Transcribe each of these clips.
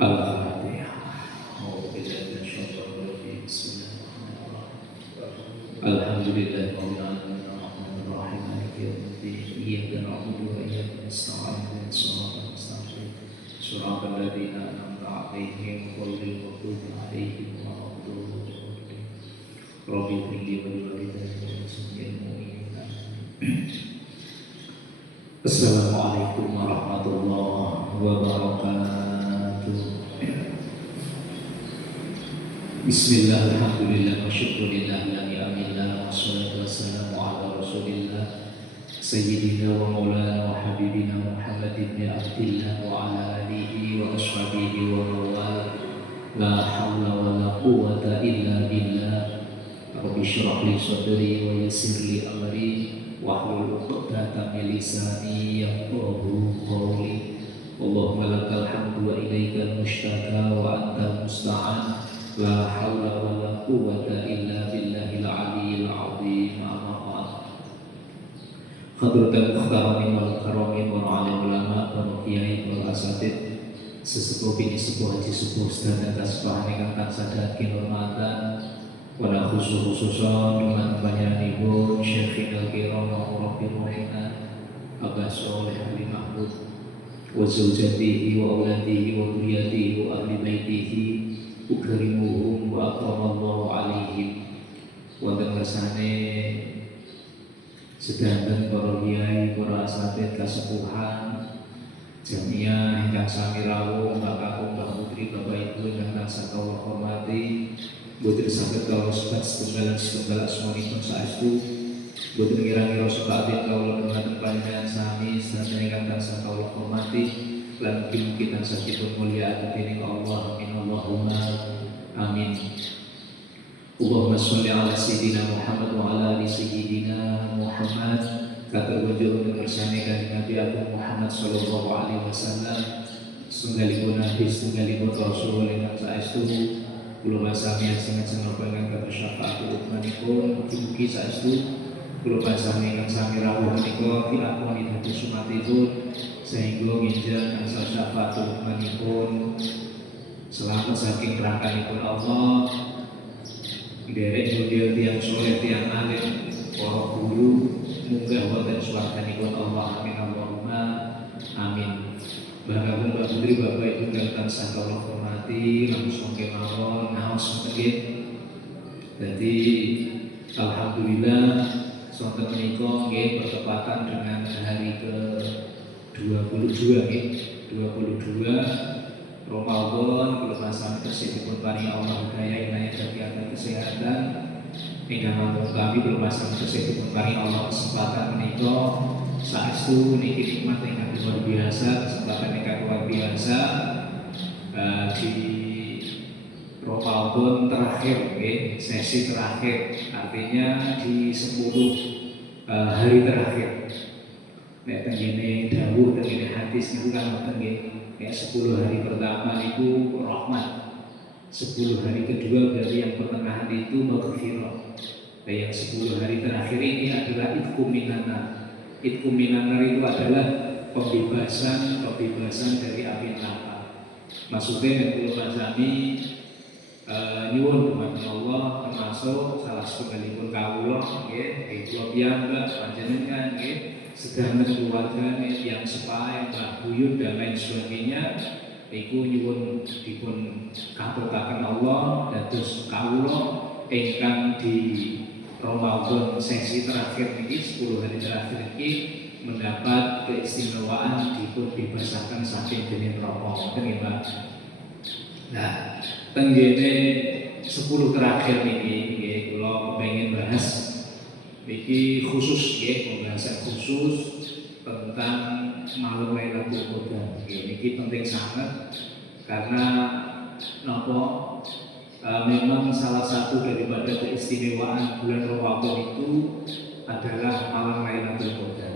Al-Fatihah. A'udzubillahi minasyaitonir rajim. Bismillahirrahmanirrahim. Alhamdulillahirabbil alamin arrahmanir rahim maliki yaumiddin. Iyyaka na'budu wa iyyaka nasta'in ihdinas siratal mustaqim. Shiratal ladzina an'amta 'alaihim ghairil maghdubi 'alaihim waladdallin. Rabbi ighfirli wa liwalidayya wa lisa'iril mu'minin. Assalamualaikum warahmatullahi wabarakatuh. Bismillah, alhamdulillah, wa syukurillah, la ni'amillah, wa salatu wassalamu ala rasulillah Sayyidina wa maulana wa habibina Muhammad ibn Abdillah wa ala alihi wa ashabihi wa mawala. La hawla wa la quwwata illa billah. Rabbi syrah li sadri wa yassir li amri wahlul 'uqdatam min lisani yafqahu qawli. Allahumma lakal hamdu wa ilaikal mushtaka wa antal musta'an. La hawla wa la quwwata illa billahil aliyyil azim. Amma ba'd. Hadratul muhtaramin wal karamin wa alim ulama wa kiai wal asatid sesepuh bini sepuh haji sepuh sedaya tasbah ingkang tansah dhateng hormatan wala khususan dengan panjenenganipun Syekhina Kiram wa Rabbi Muhina Abah Sholeh Ali Mahmud wa zawjatihi wa auladihi wa dzurriyyatihi wa ahli baitihi ukrimuhum wa akramallahu alaihim. Wonten kersane sedanten para kiai, para asatid kasepuhan jamiah ingkang sami rawuh, Mbak Kakung, Mbak Putri, Bapak Ibu ingkang tansah kawula hormati, boten saged kawula sebat setunggal asmanipun saestu, boten ngira-ngira sebatin kawula dhumateng panjenengan sami sedaya ingkang tansah kawula hormati lan mugi tansah dipun mulyakaken dening Allah. Amin Allahumma amin. Allahumma sholli ala sayyidina Muhammad wa ala ali sayyidina Muhammad. Katur wujud kersane kanjeng Nabi Agung Muhammad sallallahu alaihi wasallam. Setunggalipun nabi, setunggalipun rasul ingkang saestu kula sami ajeng-ajeng napa ingkang kados syafaat utuhanipun. Mugi-mugi saestu kula sami ingkang sami rawuh menika dilakoni dados umatipun sehingga nginjil asal syafaat utuhanipun selamat saking rangkanipun Allah. Derek model tiang soleh, tiang alim, para guru, munggah wonten swarganipun Allah. Amin Allahumma amin. Bapak Putri, Bapak Ibu ingkang tansah kawula hormati, langsung kemawon ngaos nggih. Dadi alhamdulillah sonten menika nggih bertepatan dengan hari ke-22 nggih, 22 Ramadan. Kula sami tersebut paring Allah hidayah inayah dan kesehatan. Ingkang wonten kami kula sami tersebut paring Allah kesempatan menika saestu niki nikmat ingkang luar biasa, kesempatan ingkang luar biasa di Ramadan terakhir nggih, sesi terakhir, artinya di 10 hari terakhir. Nek tengene dawuh tengene hadis niku kan wonten nggih. Ya 10 hari pertama itu rahmat, 10 hari kedua berarti yang pertengahan itu maghfirah, dan yang 10 hari terakhir ini adalah itqum minanar. Itqum minanar itu adalah pembebasan dari api neraka. Maksudnya yang kula sami nyuwun dumateng Allah, termasuk salah satunggalipun kawula nggih, kula piyambak panjenengan nggih, sedang keluarga yang sepae, Mbah Buyut dan lain sebagainya, iku nyuwun dipun katutaken Allah dados kawula ingkang di Ramadan sesi terakhir niki 10 hari terakhir niki mendapat keistimewaan dipun bebasaken saking dening neraka. Ngoten nggih, Pak. Nah, tenggene 10 terakhir niki nggih kula kepengin bahas niki khusus nggih, pembahasan khusus tentang malam Lailatul Qadar. Niki penting sangat karena napa memang salah satu daripada keistimewaan bulan Ramadan itu adalah malam Lailatul Qadar.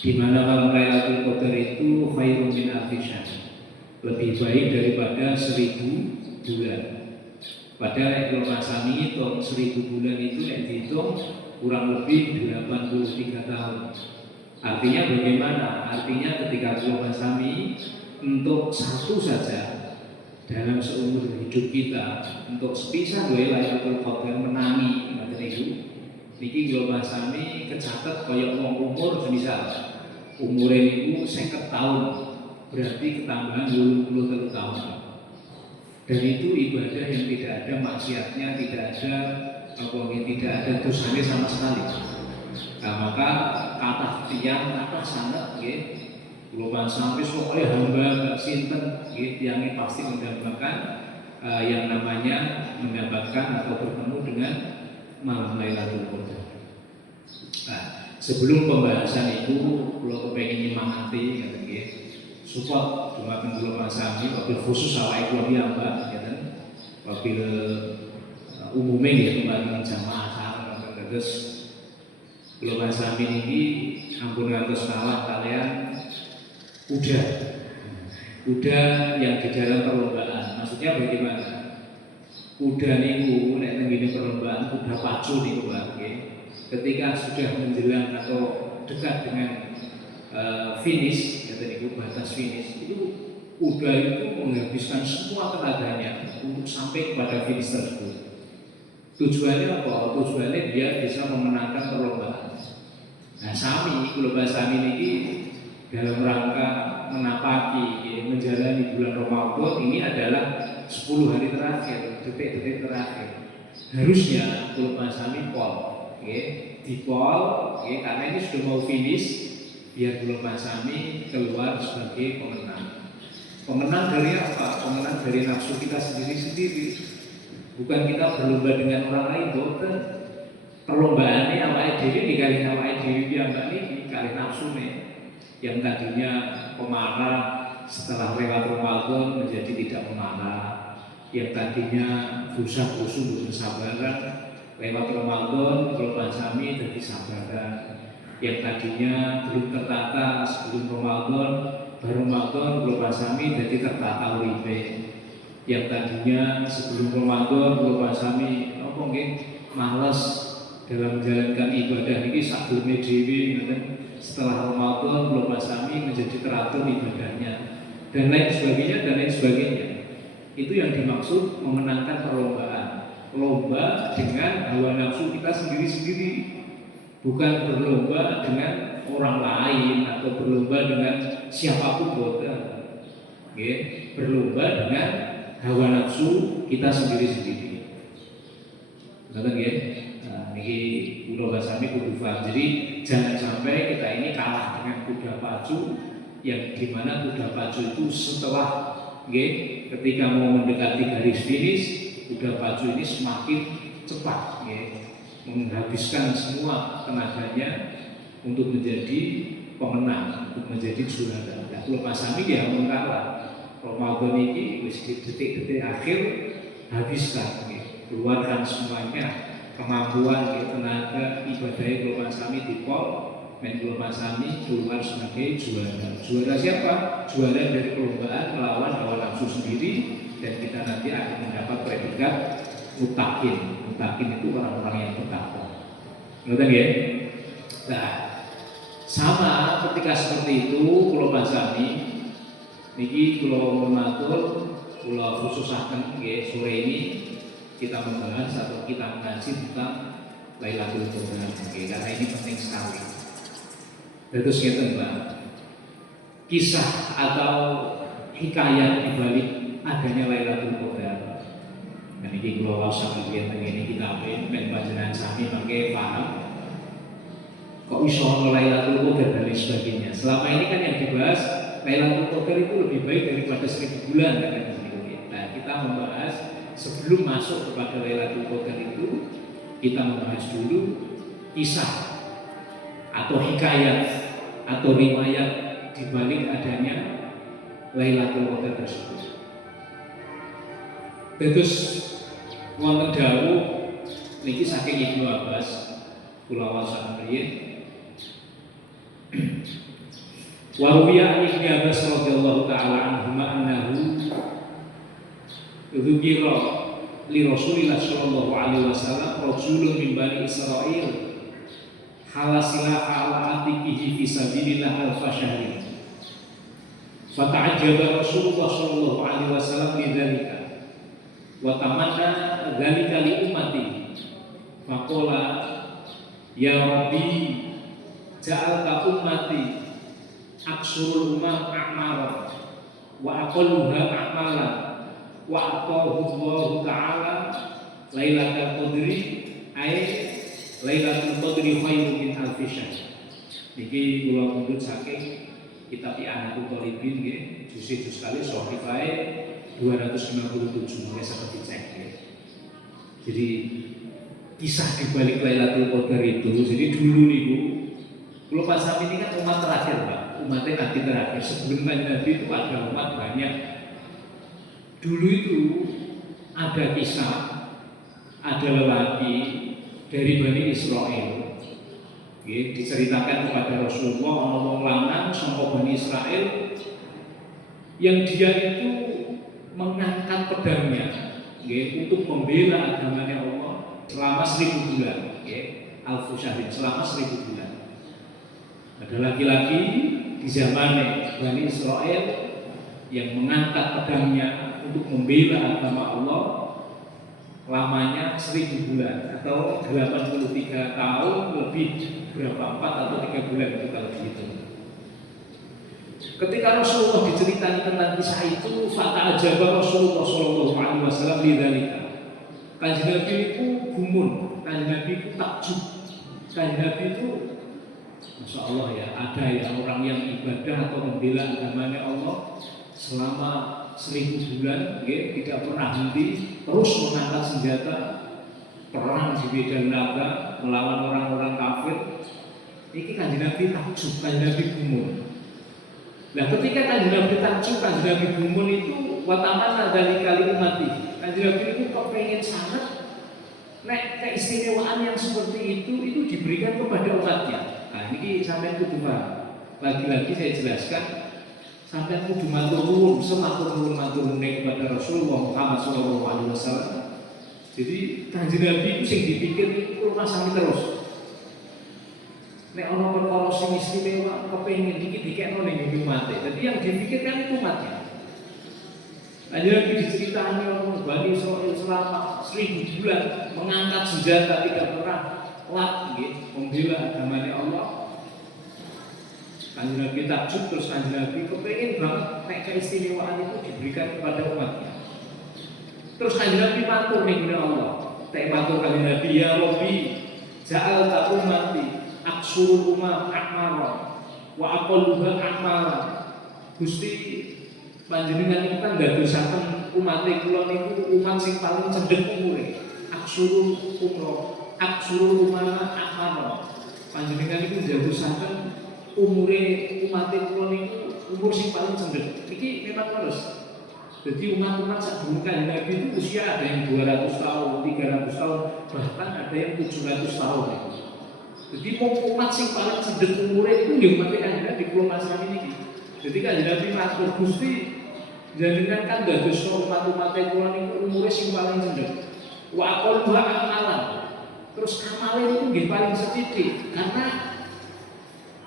Di mana malam Lailatul Qadar itu khairun min alfi syahr, lebih baik daripada 1000 bulan. Padahal kalau masami itu 1000 bulan itu yang dihitung kurang lebih 83 tahun. Artinya bagaimana? Artinya ketika Tuhan Sami untuk satu saja dalam seumur hidup kita untuk sepisah dua Lailatul Qadar menangi ngoten niku niki kula bahasani kecatet kaya wong umur semisal umure niku 50 tahun berarti ketambahan 83 tahun dan itu ibadah yang tidak ada maksiatnya, tidak ada tidak ada dosanya sama sekali. Nah, maka kata tiang kata sangat kula sampai pokoknya hamba sinten tiangnya pasti mendapatkan yang namanya mendapatkan atau bertemu dengan malam Lailatul Qadar. Nah, sebelum pembahasan itu kula kepengin nyemangati ngaten nggih. Support dumateng kula sami wabil khusus awake kula piyambak ngeten. Wabil umume nggih dumateng jamaah sareng terus kula sami niki ampun ngantos kalah kalian kuda yang di dalam perlombaan. Maksudnya bagaimana? Kuda niku nek tengene perlombaan kuda pacu niku Pak nggih. Ketika sudah menjelang atau dekat dengan finish ya niku batas finish itu kuda itu menghabiskan semua tenaganya untuk sampai kepada finish tersebut. Tujuannya apa? Tujuannya dia bisa memenangkan perlombaan. Nah, kula sami niki dalam rangka menapaki menjalani bulan Ramadan ini adalah 10 hari terakhir, detik-detik terakhir. Harusnya kula sami pol, di pol, karena ini sudah mau finish, biar kula sami keluar sebagai pemenang. Pemenang dari apa? Pemenang dari nafsu kita sendiri-sendiri. Bukan kita berlomba dengan orang lain, boten. Perlombaannya awake dhewe dikali awake dhewe piyambak niki kali nafsune. Yang tadinya pemarah setelah lewat Ramadan menjadi tidak pemarah, yang tadinya busa-busu bersabaran lewat Ramadan kalau sami jadi sabaran, yang tadinya belum tertata sebelum Ramadan baru Ramadan kalau sami jadi tertata uripe, yang tadinya sebelum Ramadan kalau sami malas dalam menjalankan ibadah ini sakdume dhewe ngoten. Setelah Ramadan belum sami menjadi teratur ibadahnya dan lain sebagainya. Itu yang dimaksud memenangkan perlombaan. Lomba dengan hawa nafsu kita sendiri-sendiri, bukan berlomba dengan orang lain atau berlomba dengan siapapun boten. Berlomba dengan hawa nafsu kita sendiri-sendiri. Ngoten nggih. Niki kula basami kudu paham. Jadi jangan sampai kita ini kalah dengan kuda pacu yang dimana kuda pacu itu setelah ketika mau mendekati garis finish kuda pacu ini semakin cepat menghabiskan semua tenaganya untuk menjadi pemenang, untuk menjadi juara. Nah, kula pasami dia mau kalah. Ramadan ini wis di detik-detik akhir habiskan, keluarkan semuanya. Kemampuan tenaga ibadahnya kula sami dipol men kula sami keluar sebagai juara. Juara siapa? Juara dari perlombaan melawan hawa nafsu sendiri dan kita nanti akan mendapat predikat mutakin. Mutakin itu orang-orang yang bertakwa. Ngoten nggih? Nah, sama ketika seperti itu kula sami niki kula matur kula khususaken nggih sore ini kita membahas atau kita mengaji tentang Lailatul Qadar, karena ini penting sekali. Terus ngeten Mbak, kisah atau hikayat dibalik adanya Lailatul Qadar. Dan ini kalau sampai lihat ini kita ben panjenengan sami mangke paham. Kok iso ono Lailatul Qadar dan lain sebagainya. Selama ini kan yang dibahas Lailatul Qadar itu lebih baik daripada 1000 bulan kan. Nah, kita membahas sebelum masuk kepada Lailatul Qadar itu kita membahas dulu kisah atau hikayat atau riwayat di balik adanya Lailatul Qadar tersebut. Terus wonten dawuh niki saking Ibnu Abbas kula wasan riyin wa ruwiya Ibnu Abbas radhiyallahu taala anhu annahu dzukira li Rasulillah sallallahu alaihi wasallam rajulun min bani Israil halasila ala atiqihi fi sabilillah alfa syahri. Fata'ajjaba Rasulullah sallallahu alaihi wasallam lidzalika wa tamanna dzalika li ummati. Faqala ya Rabbi ja'alta ummati aksurul umam a'mara wa aqalluha a'mala wa atahu Allah ta'ala lailatul qadri ay lailatul qadri khairun min alfi syahr. Niki kula mundhut saking kitab I'anatul Thalibin nggih, juz sekali Shahifai 257 mulai seperti cek nggih. Jadi kisah di balik Lailatul Qadar itu, jadi dulu niku kalau pas ini kan umat terakhir Pak, umatnya Nabi terakhir. Sebelum Nabi itu ada umat banyak. Dulu itu ada kisah, ada lelaki dari Bani Israel. Oke, diceritakan kepada Rasulullah orang lanang sangka Bani Israel yang dia itu mengangkat pedangnya untuk membela agamanya Allah selama 1000 bulan. Alfu syahrin, selama 1000 bulan. Ada laki-laki di zaman Bani Israel yang mengangkat pedangnya untuk membela agama Allah lamanya 1000 bulan atau 83 tahun lebih berapa 4 atau 3 bulan itu kalau begitu. Ketika Rasulullah diceritakan tentang kisah itu, fata'ajaba Rasulullah sallallahu alaihi wasallam lidzalika. Kanjeng Nabi itu gumun, kanjeng Nabi itu takjub. Kanjeng Nabi itu Masya Allah ya, ada ya orang yang ibadah atau membela agamanya Allah selama 1000 bulan, tidak pernah henti, terus mengangkat senjata, perang di medan laga, melawan orang-orang kafir. Ini kanjeng Nabi takjub, kanjeng Nabi gumun. Nah ketika kanjeng Nabi takjub, kanjeng Nabi gumun itu wataman dari kali umat ini. Kanjeng Nabi itu kepengen sangat keistimewaan yang seperti itu diberikan kepada umatnya. Nah ini sampai kudu paham. Lagi-lagi saya jelaskan, sampai kudu matur nuwun, sematur nuwun kepada Rasulullah Muhammad sallallahu alaihi wasallam. Jadi kanjeng Nabi itu sing dipikir itu rumah sami terus. Nek ana perkara sing istimewa kepengin iki dikekno ning umat. Jadi yang dipikirkan itu umatnya. Kanjeng Nabi diceritani orang Bani Israil selama 1000 bulan mengangkat senjata, tidak pernah lat membela agamanya Allah. Kanjeng Nabi takjub, terus kanjeng Nabi kepengen banget nek keistimewaan itu diberikan kepada umatnya. Terus kanjeng Nabi matur ning Allah. Tek matur kanjeng Nabi, ya Rabbi ja'alta ummati aksurul umam a'mara wa aqalluha a'mara. Gusti panjenengan itu kan dadosaken umat kula niku umat sing paling cendhek umure. Aksurul umam a'mara. Panjenengan itu dadosaken umure umat kula niku umur sing paling cendhek. Iki memang terus. Jadi umat-umat sebelum kanjeng Nabi itu usia ada yang 200 tahun, 300 tahun, bahkan ada yang 700 tahun. Jadi umat sing paling cendhek umure itu ya umat kanjeng Nabi kula masami niki. Jadi kanjeng Nabi matur Gusti jenengan kan dados umat-umat kula niku umure sing paling cendhek. Wa aqalluha amalan. Terus amale itu nggih paling sedikit karena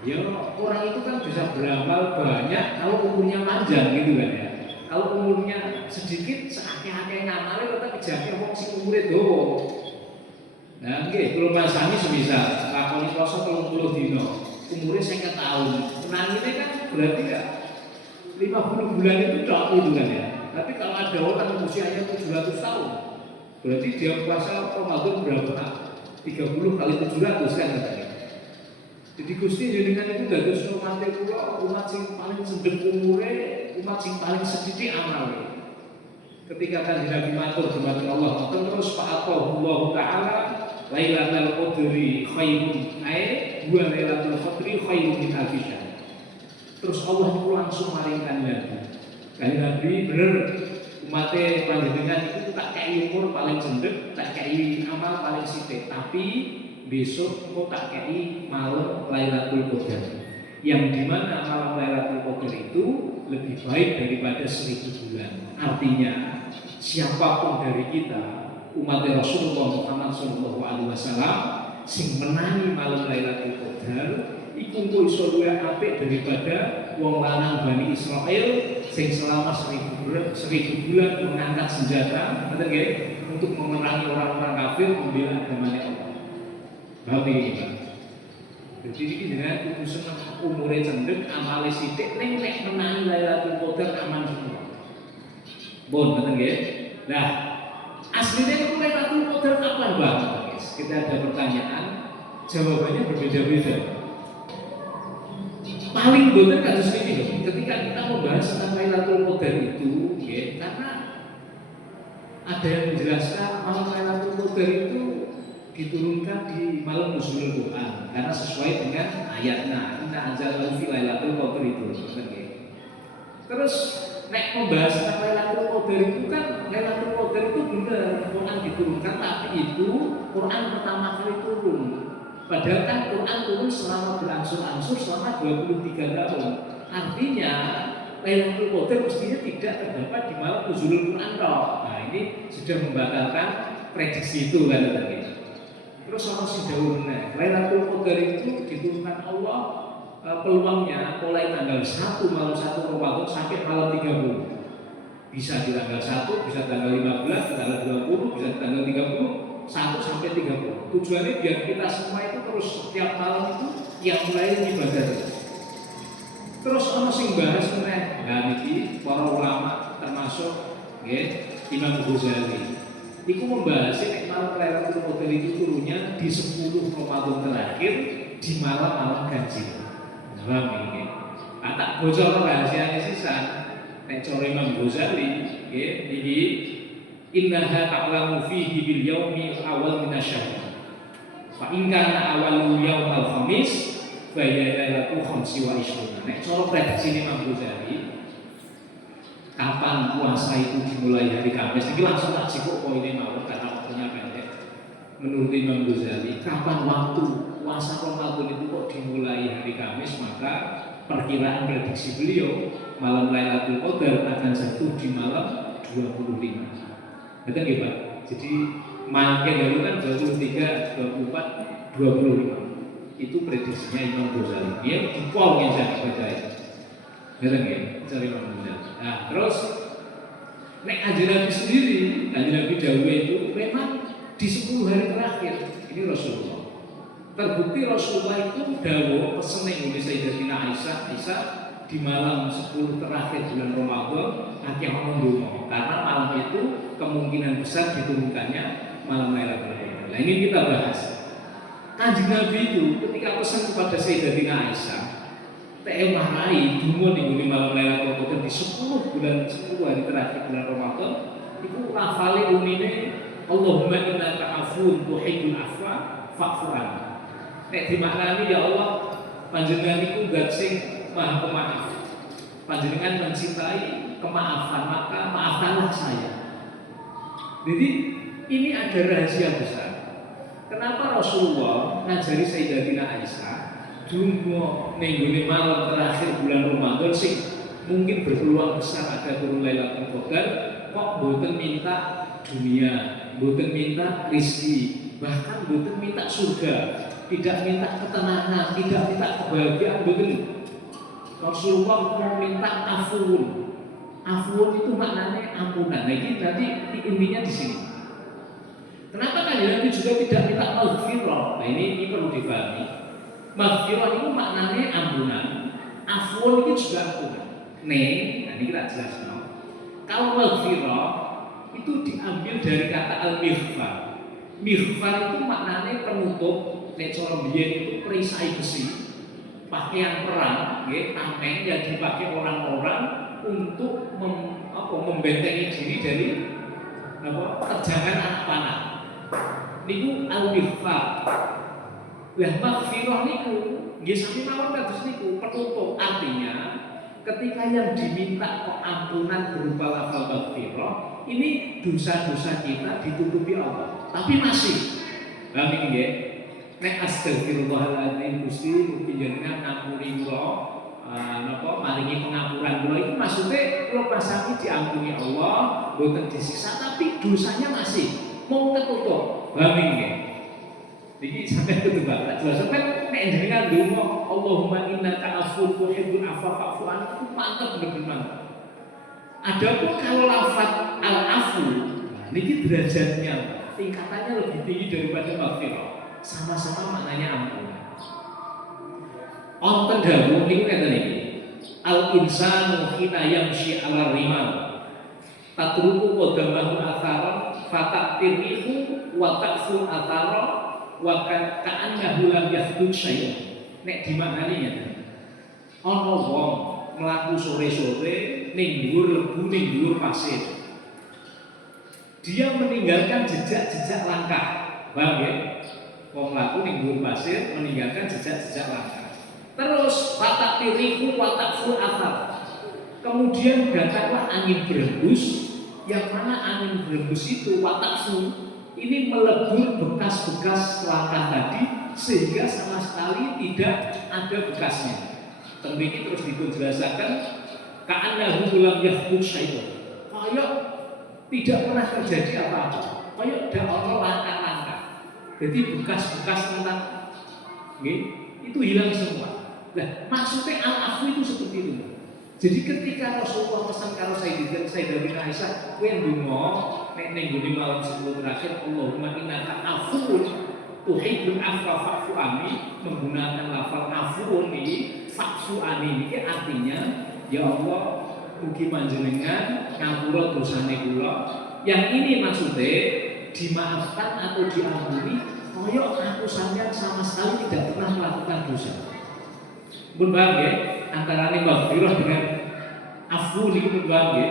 ya orang itu kan bisa beramal banyak kalau umurnya panjang gitu kan ya. Kalau umurnya sedikit seakeh-akeh ngamale tetep dijake wong sing umure dawa. Nah nggih kula masani semisal lakoni puasa 30 dina, umure 50 tahun. Menangine kan berarti kan 50 bulan itu tok itu kan ya. Tapi kalau ada orang usianya 700 tahun, berarti dia puasa Ramadan berapa? 30 kali 700 kan katanya. Jadi Gusti jenengan itu dados umat kula umat sing paling cendhek umure, umat sing paling sedikit amale. Ketika kanjeng Nabi matur dumateng Allah, terus fa'atahu Allah taala Lailatul Qadri khairun ay wa Lailatul Qadri khairun min alfi syahr. Terus Allah itu langsung maringkan Nabi. Kanjeng Nabi bener umatnya panjenengan itu tak kei umur paling cendhek, tak kei amal paling sithik, tapi besok engkau tak kei malam Lailatul Qadar, yang dimana malam Lailatul Qadar itu lebih baik daripada 1000 bulan. Artinya siapapun dari kita umat Rasulullah Muhammad sallallahu alaihi wasallam sing menangi malam Lailatul Qadar iku kok iso luwih apik daripada wong lanang Bani Israel sing selama 1000 bulan mengangkat senjata, ngoten nggih, untuk memerangi orang-orang kafir membela agamanya Allah. Paham iki, Pak? Jadi ini dengan utusan umure cendek, amale sithik ning nek menangi Lailatul Qadar aman semua. Bon, ngoten nggih. Nah, aslinya itu Lailatul Qadar kapan, Bang? Kita ada pertanyaan, jawabannya berbeda-beda. Paling benar kasus ini, ketika kita membahas tentang Lailatul Qadar itu, ya, karena ada yang menjelaskan malam Lailatul Qadar itu diturunkan di malam nuzulul Quran karena sesuai dengan ayatnya inna anzalnahu fi lailatul qadar itu. Terus nek membahas tentang Lailatul Qadar itu kan Lailatul Qadar itu benar Quran diturunkan, tapi itu Quran pertama kali turun. Padahal kan Quran turun selama berangsur-angsur selama 23 tahun. Artinya Lailatul Qadar mestinya tidak terdapat di malam nuzulul Quran toh. Nah, ini sudah membatalkan prediksi itu kan tadi. Terus orang sing dawuh meneh, Lailatul Qadar itu diturunkan Allah peluangnya mulai tanggal 1 malam 1 Ramadan sampai malam 30. Bisa di tanggal 1, bisa tanggal 15, tanggal 20, bisa tanggal 30, 1 sampai 30. Tujuannya biar kita semua itu terus setiap malam itu yang mulai ibadah. Terus orang sing bahas meneh, nah niki para ulama termasuk nggih Imam Ghazali. Iku membahas nek malam Lailatul Qadar itu turunnya di 10 Ramadan terakhir di malam-malam ganjil. Paham iki? Tak bocor rahasiane sisan. Nek cara Imam Ghazali, nggih, iki innaha ta'lamu fihi bil yaumi awal minasyahr. Fa in kana awalul yaumal khamis fa lailatul khamsi wa ishruna. Nek cara prediksi Imam Ghazali, kapan puasa itu dimulai hari Kamis? Ini langsung tak kok ini mau karena waktunya pendek. Menurut Imam Ghazali, kapan waktu puasa Ramadan itu kok dimulai hari Kamis? Maka perkiraan prediksi beliau malam Lailatul Qadar akan jatuh di malam 25. Betul nggih, Pak? Jadi makin dulu kan 23, 24, 25. Itu prediksinya Imam Ghazali. Dia dipol yang saya baca itu. Betul nggih? Cari Imam Ghazali. Nah, terus nek Kanjeng Nabi sendiri, Kanjeng Nabi dawuh itu memang di 10 hari terakhir. Ini Rasulullah. Terbukti Rasulullah itu dawuh pesen ning Sayyidatina Aisyah di malam 10 terakhir bulan Ramadan akeh ana ndonga. Karena malam itu kemungkinan besar diturunkannya malam Lailatul Qadar. Nah, ini kita bahas. Kanjeng Nabi itu ketika pesan kepada Sayyidatina Aisyah marai dungo ning malam Lailatul Qadar di 10 hari terakhir bulan Ramadan itu lafale unine Allahumma innaka afuwun tuhibbul afwa fa'fu anni. Nek dimaknani ya Allah panjenengan iku zat sing Maha Pemaaf. Panjenengan mencintai kemaafan, maka maafkanlah saya. Jadi ini ada rahasia besar. Kenapa Rasulullah ngajari Sayyidatina Aisyah dungo nenggone malam terakhir bulan Ramadan sing mungkin berpeluang besar ada turun Lailatul Qadar, kok boten minta dunia, boten minta rizki, bahkan boten minta surga, tidak minta ketenangan, tidak minta kebahagiaan, boten. Rasulullah mau minta afun. Afun itu maknanya ampunan. Nah, ini nanti intinya di sini. Kenapa kan Nabi juga tidak minta maghfirah? Nah, ini perlu dipahami. Maghfirah itu maknanya ampunan, afun itu juga ampunan. Nah ini kita jelaskan. Kalau maghfirah itu diambil dari kata al-mighfar. Mighfar itu maknanya penutup. Nek cara biyen itu perisai besi, pakaian perang, tameng yang dipakai orang-orang untuk membentengi diri dari kejangan anak panah. Niku al-mighfar. Lah maghfirah niku nggih sami mawon kados niku penutup, artinya ketika yang diminta kok ampunan berupa lafal maghfirah, ini dosa-dosa kita ditutupi Allah. Tapi masih nggih nggih. Nek astagfirullahaladzim Gusti mugi jenengan ngampuni kula maringi pengampunan kula itu maksudnya kula pasami diampuni Allah, boten disiksa tapi dosanya masih mau tertutup. Nggih. Iki sampai ketebak, tak jelas sampai nek jenengan ndonga Allahumma innaka afuwwun tuhibbul afwa fa'fu anni itu mantap bener-bener. Adapun kalau lafaz al-afu, nah, niki derajatnya, tingkatannya lebih tinggi daripada maghfirah. Sama-sama maknanya ampun. Wonten dawuh niku ngeten iki. Al-insanu hina yamshi 'ala rimal. Tatruku qadamahu atharan fataqtirihu wa ta'fu athara wa ka'annahu lam yahdud syai'an. Nek dimaknani ngeten. Ana wong mlaku sore-sore ning dhuwur lebu ning dhuwur pasir. Dia meninggalkan jejak-jejak langkah. Paham ya? Wong mlaku ning dhuwur pasir meninggalkan jejak-jejak langkah. Terus fatakiriku watakfu athar. Kemudian datanglah angin berembus, yang mana angin berembus itu watakfu ini melebur bekas-bekas langkah tadi sehingga sama sekali tidak ada bekasnya. Tentu ini terus dijelaskan ka'annahu lam yahdud syai'un. Kayak tidak pernah terjadi apa-apa. Kayak tidak ada langkah-langkah. Jadi bekas-bekas tentang itu hilang semua. Nah, maksudnya al-afu itu seperti itu. Jadi ketika Rasulullah pesan karo Sayyidatina Aisyah, kowe ndonga nek ning gone malam 10 terakhir Allahumma innaka afuwun tuhibbul afwa fa'fu anni, menggunakan lafal afuwun ini, fa'fu anni ini artinya ya Allah mugi panjenengan ngapura dosane kula. Yang ini maksudnya dimaafkan atau diampuni kaya aku sampeyan sama sekali tidak pernah melakukan dosa. Berbang ya, antara ini maghfirah dengan afu ini berbang ya.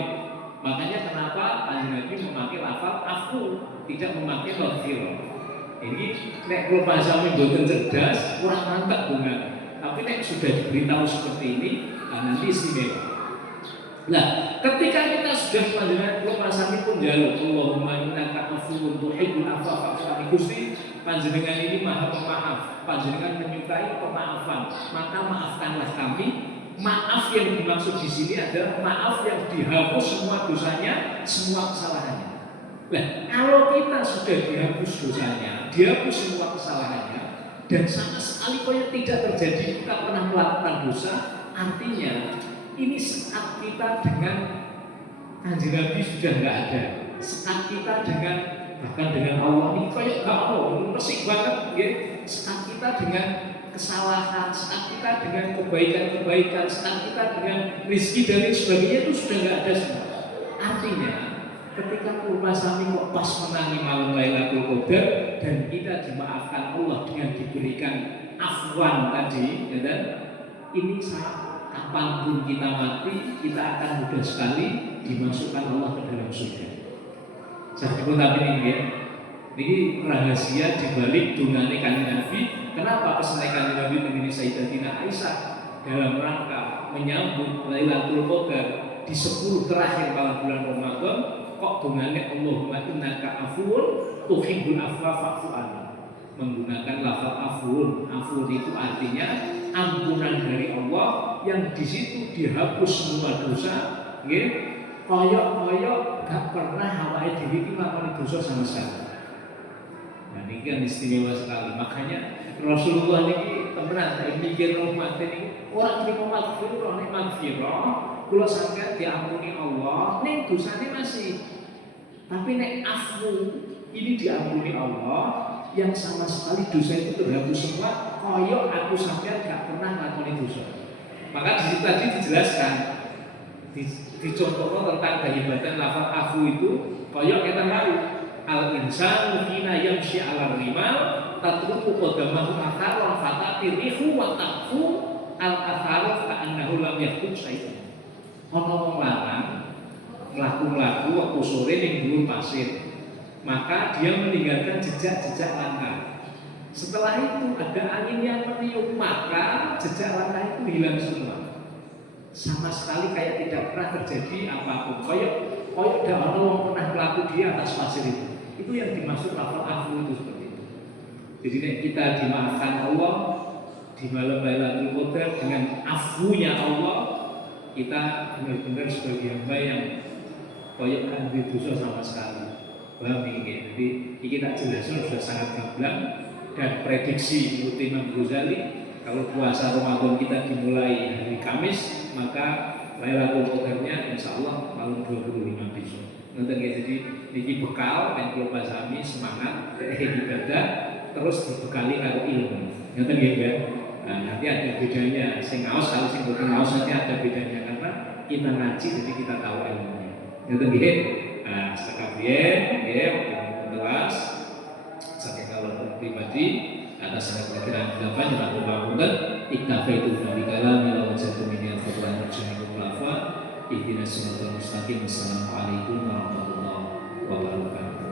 Makanya kenapa Kanjeng Nabi memakai lafaz afu, tidak memakai maghfirah. Ini nek kalau bahasa mboten cerdas, kurang mantap bunga. Tapi nek sudah diberitahu seperti ini, nanti istimewa. Nah, ketika kita sudah panjenengan kalau bahasa pun jaluk Allahumma innaka afuwun tuhibbul afwa fa'fu anni. Gusti, panjenengan ini maha pemaaf, panjenengan menyukai pemaafan, maka maafkanlah kami. Maaf yang dimaksud di sini adalah maaf yang dihapus semua dosanya, semua kesalahannya. Nah, kalau kita sudah dihapus dosanya, dihapus semua kesalahannya, dan sama sekali kok tidak terjadi kita pernah melakukan dosa, artinya ini sekat kita dengan Kanjeng Nabi sudah nggak ada. Sekat kita dengan bahkan dengan Allah ini kayak nggak mau, resik banget, ya. Sekat kita dengan kesalahan, sekat kita dengan kebaikan-kebaikan, sekat kita dengan rezeki dan sebagainya itu sudah nggak ada semua. Artinya ketika kurma sami kok pas menangi malam Lailatul Qadar dan kita dimaafkan Allah dengan diberikan afwan tadi, ya kan? Ini kapanpun kita mati, kita akan mudah sekali dimasukkan Allah ke dalam surga. Saya pun tapi ini ya, ini rahasia dibalik dungane Kanjeng Nabi. Kenapa pesan Kanjeng Nabi mengenai Sayyidatina Aisyah dalam rangka menyambut Lailatul Qadar di 10 terakhir malam bulan Ramadan, kok dungane Allahumma innaka afuwun tuhibbul afwa fa'fu anni. Menggunakan lafaz afuwun. Afuwun itu artinya ampunan dari Allah yang di situ dihapus semua dosa, nggih. Koyok-koyok gak pernah awake dhewe iki nglakoni dosa sama sekali. Nah, ini kan istimewa sekali. Makanya Rasulullah ini temenan saya mikir umat ini orang terima maghfirah, nek maghfirah kula sampeyan diampuni Allah, ning dosane masih. Tapi nek afu ini diampuni Allah yang sama sekali dosa itu terhapus semua, koyok aku sampeyan gak pernah nglakoni dosa. Maka di situ tadi dijelaskan dicontohkan tentang kehebatan lafaz afu itu, koyok kita tahu al-insanu hina yamshi 'ala rimal tatruku qadamahu atharan fatatirihu wa taqfu al-atharu ka'annahu lam yahdud syai'an. Ana wong lanang mlaku-mlaku waktu sore ning dhuwur pasir, maka dia meninggalkan jejak-jejak langkah. Setelah itu ada angin yang meniup, maka jejak langkah itu hilang semua. Sama sekali kayak tidak pernah terjadi apapun. Kayak tidak ada orang pernah melaku di atas pasir itu. Itu yang dimaksud lafal afu itu seperti itu. Jadi kita dimaafkan Allah di malam Lailatul Qadar dengan afunya Allah, kita benar-benar sebagai hamba yang kayak kan dosa sama sekali. Paham ini? Jadi kita jelaskan sudah sangat gamblang. dan prediksi menurut Imam Ghazali, kalau puasa Ramadan kita dimulai hari Kamis, maka Lailatul Qadarnya insya Allah malam 25 besok. Nanti jadi ini bekal yang kalau pasami semangat ibadah terus dibekali kalau ilmu. Nanti ya. Nah, nanti ada bedanya. Sing ngaos kalau sing bukan ngaos nanti ada bedanya karena kita ngaji jadi kita tahu ilmunya. Nanti ya. Nah, sekalian ya jelas. Saya kalau pribadi atas perkiraan delapan yang aku bangunkan iktafa itu dari kalam yang wajatu min al-fadlan jami'ul ulafa ihdinas siratal mustaqim. Assalamualaikum warahmatullahi wabarakatuh.